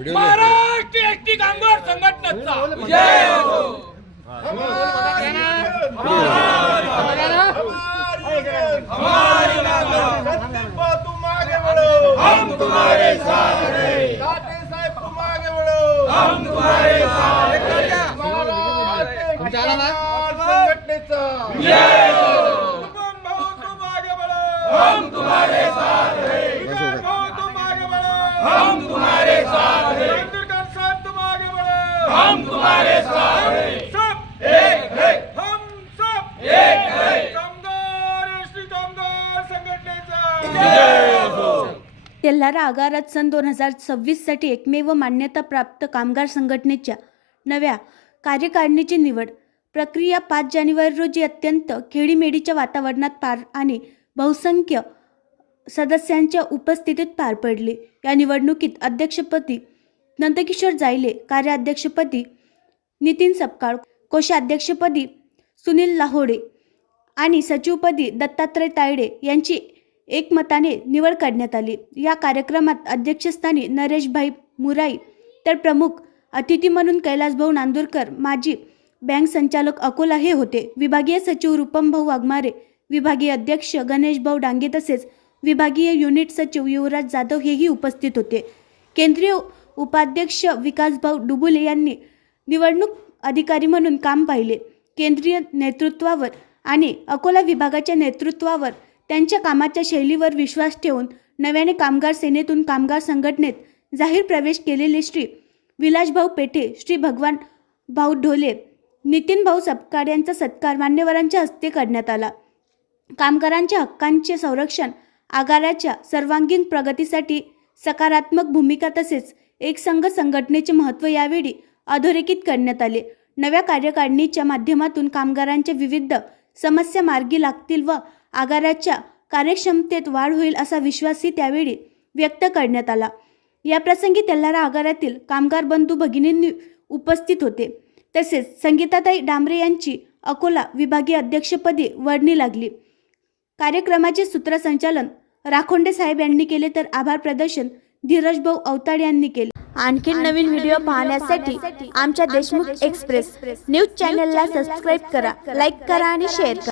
Maharashtra ST कामगार संघटनेचा जय हो। हम तुम्हारे साथ हैं। तुम आगे बढ़ो, हम तुम्हारे साथ हैं। संघटनेचा जय हो। तुम आगे बढ़ो, हम तुम्हारे साथ हैं। तुम आगे बढ़ो, हम तुम्हारे साथ हैं। तुम आगे बढ़ो, हम तुम्हारे साथ हैं। सब एक है, हम सब एक है। कामगार एसटी कामगार संघटनेचा जय हो। तेल्हारा आगारात सन 2026 साठी एकमेव मान्यता प्राप्त कामगार संघटनेच्या नव्या कार्यकारिणीची निवड प्रक्रिया 5 जानेवारी रोजी अत्यंत खेडीमेडीच्या वातावरणात पार आणि बहुसंख्य सदस्यांच्या उपस्थितीत पार पडली। या निवडणुकीत अध्यक्षपदी नंदकिशोर जायले, कार्याध्यक्षपदी नितीन सपकाळ, कोषाध्यक्षपदी सुनील लाहोडे आणि सचिवपदी दत्तात्रय तायडे यांची एकमताने निवड करण्यात आली। या कार्यक्रमात अध्यक्षस्थानी नरेशभाई मुराई तर प्रमुख अतिथी म्हणून कैलासभाऊ नांदुरकर, माजी बँक संचालक अकोला हे होते। विभागीय सचिव रूपमभाऊ वाघमारे, विभागीय अध्यक्ष गणेशभाऊ डांगे तसेच विभागीय युनिट सचिव युवराज जाधव हेही उपस्थित होते। केंद्रीय उपाध्यक्ष विकासभाऊ डुबुले यांनी निवडणूक अधिकारी म्हणून काम पाहिले। केंद्रीय नेतृत्वावर आणि अकोला विभागाच्या नेतृत्वावर त्यांच्या कामाच्या शैलीवर विश्वास ठेवून नव्याने कामगार सेनेतून कामगार संघटनेत जाहीर प्रवेश केलेले श्री विलासभाऊ पेठे, श्री भगवान भाऊ ढोले, नितीन भाऊ सपकाळ यांचा सत्कार मान्यवरांच्या हस्ते करण्यात आला। कामगारांच्या हक्कांचे संरक्षण, आगाराच्या सर्वांगीण प्रगतीसाठी सकारात्मक भूमिका तसेच एकसंघ संघटनेचे महत्त्व यावेळी अधोरेखित करण्यात आले। नव्या कार्यकारिणीच्या माध्यमातून कामगारांच्या विविध समस्या मार्गी लागतील व आगाराच्या कार्यक्षमतेत वाढ होईल असा विश्वासही त्यावेळी व्यक्त करण्यात आला। या प्रसंगी तेल्हारा आगारातील कामगार बंधू भगिनींनी उपस्थित होते। तसेच संगीताताई डांबरे यांची अकोला विभागीय अध्यक्षपदी वर्णी लागली। कार्यक्रमाचे सूत्रसंचालन राखोंडे साहेब यांनी केले तर आभार प्रदर्शन धीरजभाऊ अवताड यांनी केले। आणखी नवीन व्हिडिओ पाहण्यासाठी आमच्या देशमुख एक्सप्रेस न्यूज चॅनलला सबस्क्राईब करा, लाईक करा आणि शेअर करा।